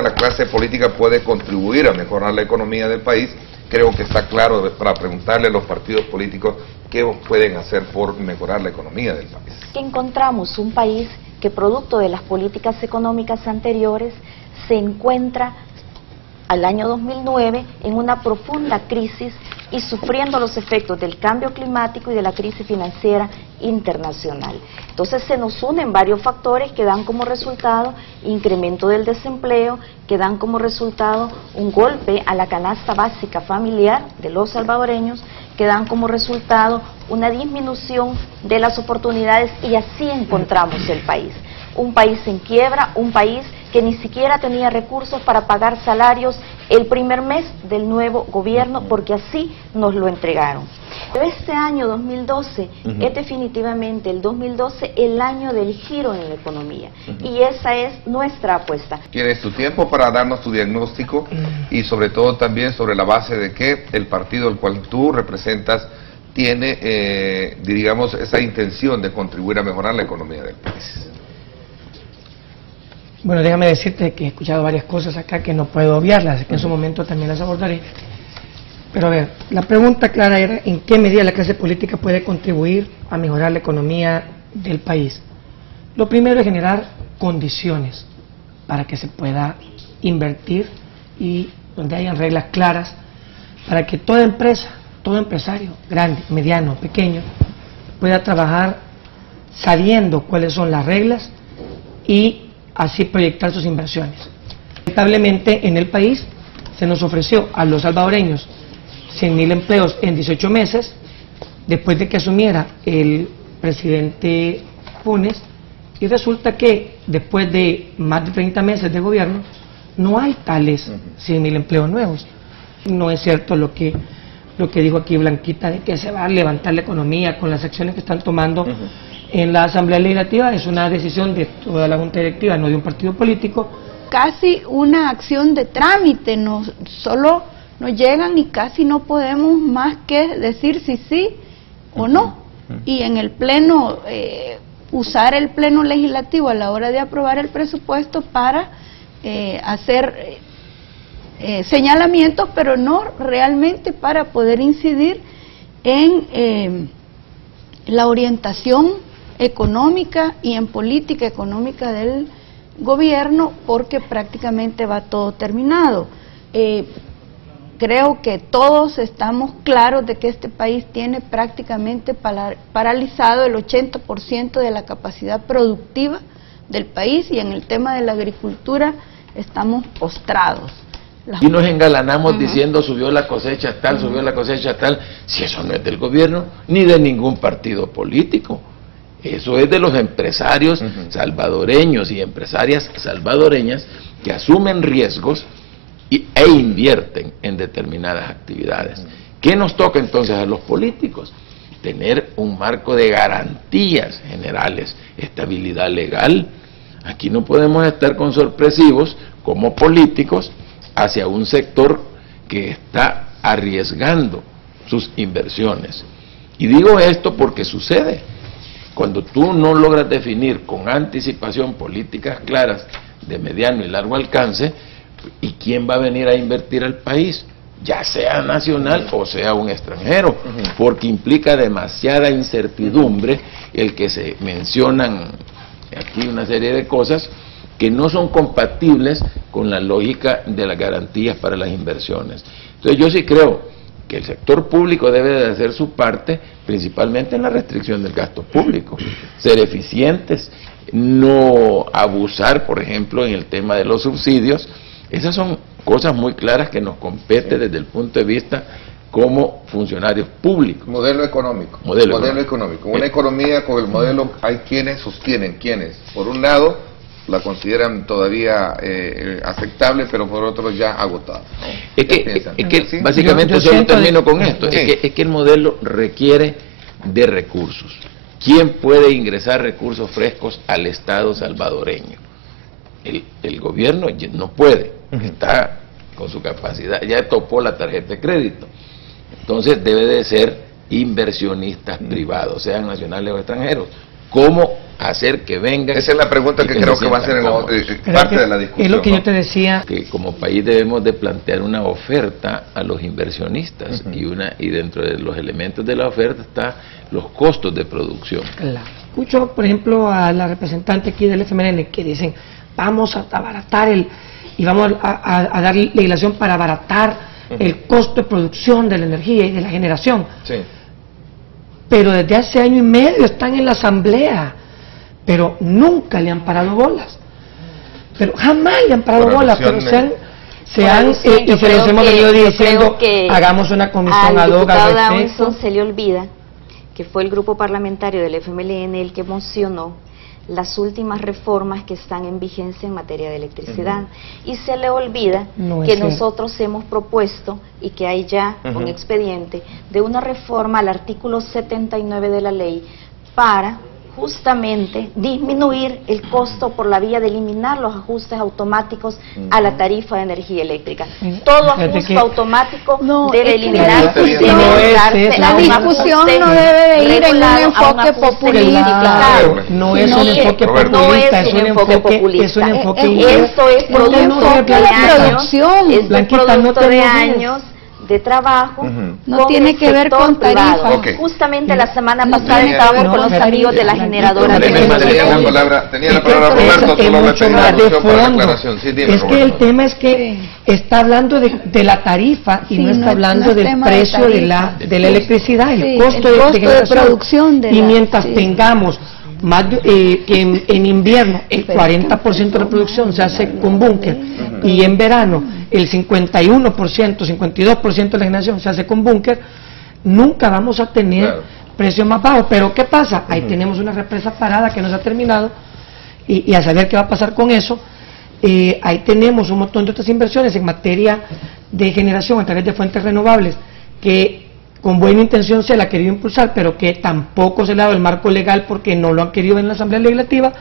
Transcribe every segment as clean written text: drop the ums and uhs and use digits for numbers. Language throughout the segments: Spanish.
La clase política puede contribuir a mejorar la economía del país. Creo que está claro para preguntarle a los partidos políticos qué pueden hacer por mejorar la economía del país. Encontramos un país que, producto de las políticas económicas anteriores, se encuentra al año 2009 en una profunda crisis y sufriendo los efectos del cambio climático y de la crisis financiera internacional. Entonces se nos unen varios factores que dan como resultado incremento del desempleo, que dan como resultado un golpe a la canasta básica familiar de los salvadoreños, que dan como resultado una disminución de las oportunidades, y así encontramos el país. Un país en quiebra, un país que ni siquiera tenía recursos para pagar salarios el primer mes del nuevo gobierno, porque así nos lo entregaron. Este año 2012 es definitivamente el 2012 el año del giro en la economía, y esa es nuestra apuesta. Tienes tu tiempo para darnos tu diagnóstico y sobre todo también sobre la base de que el partido al cual tú representas tiene, digamos, esa intención de contribuir a mejorar la economía del país. Bueno, déjame decirte que he escuchado varias cosas acá que no puedo obviarlas, que en su momento también las abordaré. Pero a ver, la pregunta clara era en qué medida la clase política puede contribuir a mejorar la economía del país. Lo primero es generar condiciones para que se pueda invertir y donde hayan reglas claras para que toda empresa, todo empresario, grande, mediano, pequeño, pueda trabajar sabiendo cuáles son las reglas y así proyectar sus inversiones. Lamentablemente en el país se nos ofreció a los salvadoreños 100.000 empleos en 18 meses, después de que asumiera el presidente Funes, y resulta que después de más de 30 meses de gobierno no hay tales 100.000 empleos nuevos. No es cierto lo que dijo aquí Blanquita, de que se va a levantar la economía con las acciones que están tomando en la Asamblea Legislativa. Es una decisión de toda la Junta Directiva, no de un partido político. Casi una acción de trámite, solo nos llegan y casi no podemos más que decir si sí o no. Y en el pleno, usar el pleno legislativo a la hora de aprobar el presupuesto para hacer señalamientos, pero no realmente para poder incidir en la orientación económica y en política económica del gobierno, porque prácticamente va todo terminado. Creo que todos estamos claros de que este país tiene prácticamente paralizado el 80% de la capacidad productiva del país, y en el tema de la agricultura estamos postrados. Y nos engalanamos diciendo subió la cosecha tal, subió la cosecha tal, si eso no es del gobierno ni de ningún partido político. Eso es de los empresarios salvadoreños y empresarias salvadoreñas que asumen riesgos e invierten en determinadas actividades. ¿Qué nos toca entonces a los políticos? Tener un marco de garantías generales, estabilidad legal. Aquí no podemos estar con sorpresivos como políticos hacia un sector que está arriesgando sus inversiones. Y digo esto porque sucede. Cuando tú no logras definir con anticipación políticas claras de mediano y largo alcance, ¿y quién va a venir a invertir al país? Ya sea nacional o sea un extranjero, porque implica demasiada incertidumbre el que se mencionan aquí una serie de cosas que no son compatibles con la lógica de las garantías para las inversiones. Entonces yo sí creo que el sector público debe de hacer su parte, principalmente en la restricción del gasto público, ser eficientes, no abusar, por ejemplo, en el tema de los subsidios. Esas son cosas muy claras que nos compete desde el punto de vista como funcionarios públicos. Modelo económico. Modelo económico. Una economía con el modelo, hay quienes sostienen, por un lado la consideran todavía aceptable, pero por otro ya agotada, ¿no? Es que básicamente solo termino con esto, es que el modelo requiere de recursos. ¿Quién puede ingresar recursos frescos al Estado salvadoreño? El gobierno no puede, está con su capacidad, ya topó la tarjeta de crédito. Entonces debe de ser inversionistas privados, sean nacionales o extranjeros, como hacer que vengan. Esa es la pregunta que creo que va a ser parte de la discusión. Es lo que yo te decía. Que como país debemos de plantear una oferta a los inversionistas y dentro de los elementos de la oferta está los costos de producción. Claro. Escucho, por ejemplo, a la representante aquí del FMLN que dicen, vamos a abaratar y vamos a dar legislación para abaratar el costo de producción de la energía y de la generación. Sí. Pero desde hace año y medio están en la asamblea, pero nunca le han parado bolas. Pero jamás le han parado bolas, pero se han y se les hemos venido diciendo, hagamos una comisión ad hoc al respecto. Al diputado Dawson se le olvida que fue el grupo parlamentario del FMLN el que mocionó las últimas reformas que están en vigencia en materia de electricidad. Y se le olvida que nosotros hemos propuesto, y que hay ya un expediente, de una reforma al artículo 79 de la ley para justamente disminuir el costo por la vía de eliminar los ajustes automáticos a la tarifa de energía eléctrica. Todo ajuste automático debe eliminarse y debe darse la discusión no debe de ir en un enfoque populista. No es un enfoque populista, es un enfoque populista. Esto es producto de años de trabajo, no tiene que ver con tarifa. Justamente la semana pasada estábamos con los amigos de la generadora. Tenía la palabra Roberto, solo le pedí la solución para la aclaración. Es que el tema es que está hablando de la tarifa y no está hablando del precio de la electricidad, el costo de producción. Y mientras tengamos más que en invierno el 40% de la producción se hace con búnker y en verano el 51%, 52% de la generación se hace con búnker, nunca vamos a tener precios más bajos. Pero ¿qué pasa? Ahí tenemos una represa parada que no se ha terminado y a saber qué va a pasar con eso. Ahí tenemos un montón de otras inversiones en materia de generación a través de fuentes renovables que con buena intención se la ha querido impulsar, pero que tampoco se le ha dado el marco legal porque no lo han querido en la Asamblea Legislativa.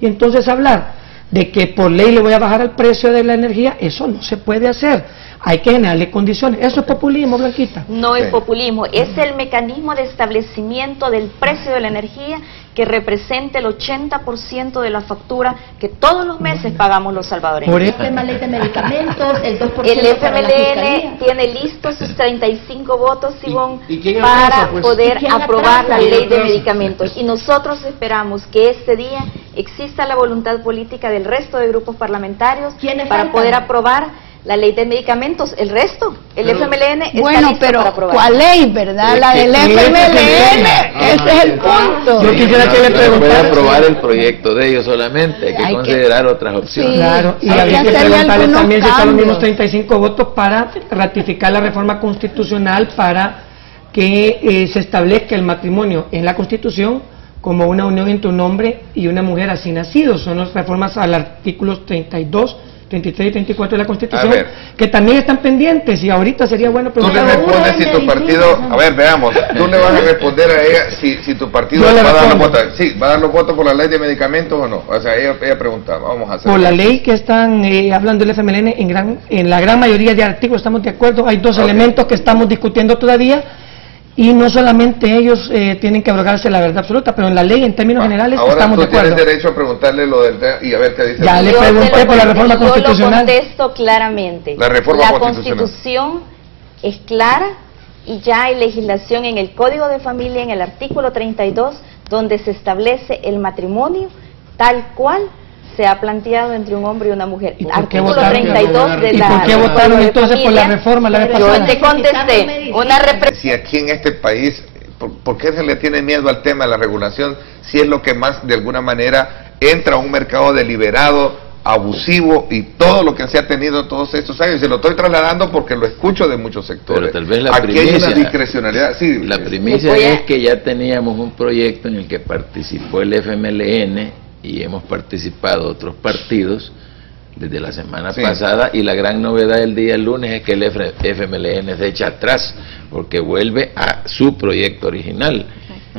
Y entonces hablar de que por ley le voy a bajar el precio de la energía, eso no se puede hacer. Hay que generarle condiciones. ¿Eso es populismo, Blanquita? No es populismo, es el mecanismo de establecimiento del precio de la energía que representa el 80% de la factura que todos los meses pagamos los salvadoreños. Por el tema ley de medicamentos, el 2% el para la FMLN tiene listos sus 35 votos, Simón, para poder aprobar la ley de medicamentos. Y nosotros esperamos que este día exista la voluntad política del resto de grupos parlamentarios para poder aprobar la ley de medicamentos. El resto, el FMLN está listo para aprobar. ¿Cuál ley, verdad? La del FMLN, ese es el punto. Yo quisiera que le preguntara. No puede aprobar el proyecto de ellos solamente, hay que considerar otras opciones. Claro, y habría que preguntarle también si están los mismos 35 votos para ratificar la reforma constitucional para que se establezca el matrimonio en la Constitución como una unión entre un hombre y una mujer así nacidos. Son las reformas al artículo 32, 33 y 34 de la Constitución, que también están pendientes, y ahorita sería bueno preguntar. Tú le respondes si tu partido, a ver, veamos, tú le vas a responder a ella si tu partido va a dar los votos, sí, va a dar los votos por la ley de medicamentos o no. O sea, ella preguntaba, vamos a hacer. Por la ley que están hablando del FMLN, en la gran mayoría de artículos estamos de acuerdo. Hay dos elementos que estamos discutiendo todavía, y no solamente ellos tienen que abrogarse la verdad absoluta, pero en la ley en términos generales estamos de acuerdo. Ahora tú tienes derecho a preguntarle lo del y a ver qué dice. Ya le pregunté por la reforma constitucional. Yo lo contesto claramente. La Constitución es clara y ya hay legislación en el Código de Familia, en el artículo 32, donde se establece el matrimonio tal cual se ha planteado entre un hombre y una mujer. Artículo 32 de la... ¿Y por qué votaron entonces por la reforma la vez pasada? Yo te contesté, si aquí en este país, ¿por qué se le tiene miedo al tema de la regulación? Si es lo que más, de alguna manera, entra a un mercado deliberado, abusivo, y todo lo que se ha tenido todos estos años. Se lo estoy trasladando porque lo escucho de muchos sectores. Pero tal vez la aquí primicia, hay una discrecionalidad. Sí, la primicia es que ya teníamos un proyecto en el que participó el FMLN y hemos participado otros partidos desde la semana pasada, y la gran novedad del día lunes es que el FMLN se echa atrás porque vuelve a su proyecto original.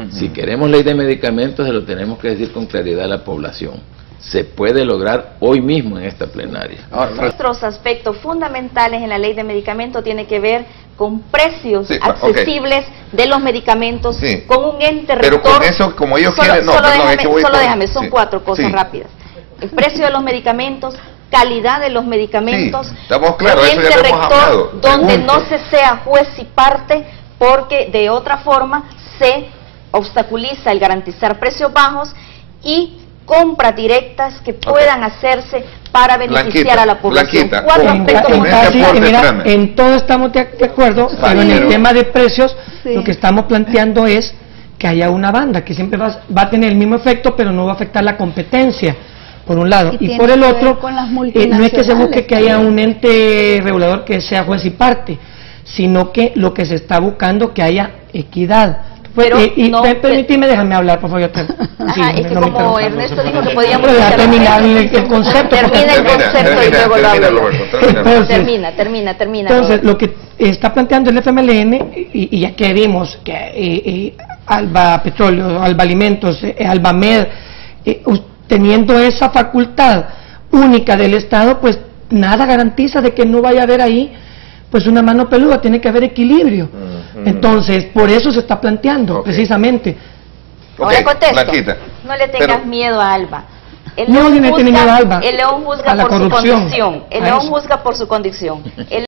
Si queremos ley de medicamentos, se lo tenemos que decir con claridad a la población. Se puede lograr hoy mismo en esta plenaria. Nuestros aspectos fundamentales en la ley de medicamentos tiene que ver con precios Sí, accesibles de los medicamentos, Sí. con un ente rector. Pero con eso, como ellos quieren, no, solo perdón, es que voy con- déjame, son sí. 4 cosas Sí. rápidas. El precio de los medicamentos, calidad de los medicamentos, Sí, estamos claros, un eso ya ente lo hemos rector hablado. donde Pregunto. no se sea juez y parte, porque de otra forma se obstaculiza el garantizar precios bajos, y compras directas que puedan hacerse para beneficiar Blanquita, a la población. Blanquita, 4 con- aspectos con muy ese Casi, aporte, mira, espérame. en todo estamos de acuerdo, pero en el pero- tema de precios, Sí. lo que estamos planteando es que haya una banda que siempre va a tener el mismo efecto, pero no va a afectar la competencia, por un lado. Y Y tiene por el que ver otro, con las no es que se busque multinacionales que haya también. un ente regulador que sea juez y parte, sino que lo que se está buscando que haya equidad. Pero no, Permíteme, déjame hablar, por favor. Ajá, es que no me como interrumpas. Ernesto dijo que podíamos... Pero deja terminar el concepto. Termina el porque- concepto y luego lo hablo yo. Roberto, termina. Entonces, Termina. Entonces, Roberto. lo que está planteando el FMLN, y ya que vimos que Alba Petróleo, Alba Alimentos, Alba Med, teniendo esa facultad única del Estado, pues nada garantiza de que no vaya a haber ahí pues una mano peluda, tiene que haber equilibrio. Entonces, por eso se está planteando, Ok. precisamente. Ahora Ok, contesto. Blanquita. No le tengas Pero- miedo a Alba. El No, león ni le tiene miedo a Alba. El león juzga A la por su corrupción. condición. El A león eso. juzga por su condición. El